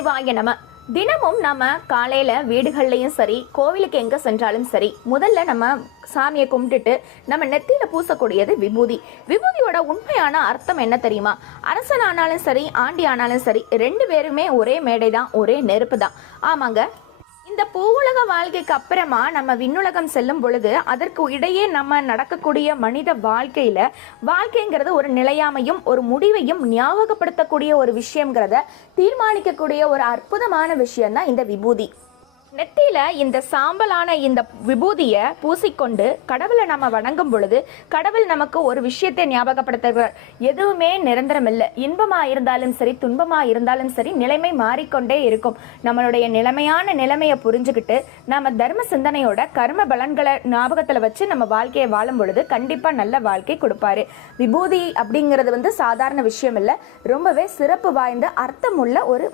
சிவாய நம. தினமும் நம்ம காலையில வீடுகள்லையும் சரி, கோவிலுக்கு எங்க சென்றாலும் சரி, முதல்ல நம்ம சாமியை கும்பிட்டுட்டு நம்ம நெத்தியில பூசக்கூடியது விபூதி. விபூதியோட உண்மையான அர்த்தம் என்ன தெரியுமா? அரசன் ஆனாலும் சரி, ஆண்டி ஆனாலும் சரி, ரெண்டு பேருமே ஒரே மேடை தான், ஒரே நெருப்பு தான். ஆமாங்க, இந்த பூவுலக வாழ்க்கைக்கு அப்புறமா நம்ம விண்ணுலகம் செல்லும் பொழுது அதற்கு இடையே நம்ம நடக்கக்கூடிய மனித வாழ்க்கைங்கிறது ஒரு நிலையாமையும் ஒரு முடிவையும் ஞாபகப்படுத்தக்கூடிய ஒரு விஷயங்கிறத தீர்மானிக்கக்கூடிய ஒரு அற்புதமான விஷயம் தான் இந்த விபூதி. நெத்தியில இந்த சாம்பலான இந்த விபூதிய பூசிக்கொண்டு கடவுளை நம்ம வணங்கும் பொழுது கடவுள் நமக்கு ஒரு விஷயத்தை ஞாபகப்படுத்துகிறார். எதுவுமே நிரந்தரம் இல்லை. இன்பமா இருந்தாலும் சரி, துன்பமா இருந்தாலும் சரி, நிலைமை மாறிக்கொண்டே இருக்கும். நம்மளுடைய நிலைமையை புரிஞ்சுக்கிட்டு நம்ம தர்ம சிந்தனையோட கர்ம பலன்களை ஞாபகத்துல வச்சு நம்ம வாழ்க்கையை வாழும் பொழுது கண்டிப்பா நல்ல வாழ்க்கை கொடுப்பாரு. விபூதி அப்படிங்கிறது சாதாரண விஷயம் இல்லை, ரொம்பவே சிறப்பு வாய்ந்த அர்த்தமுள்ள ஒரு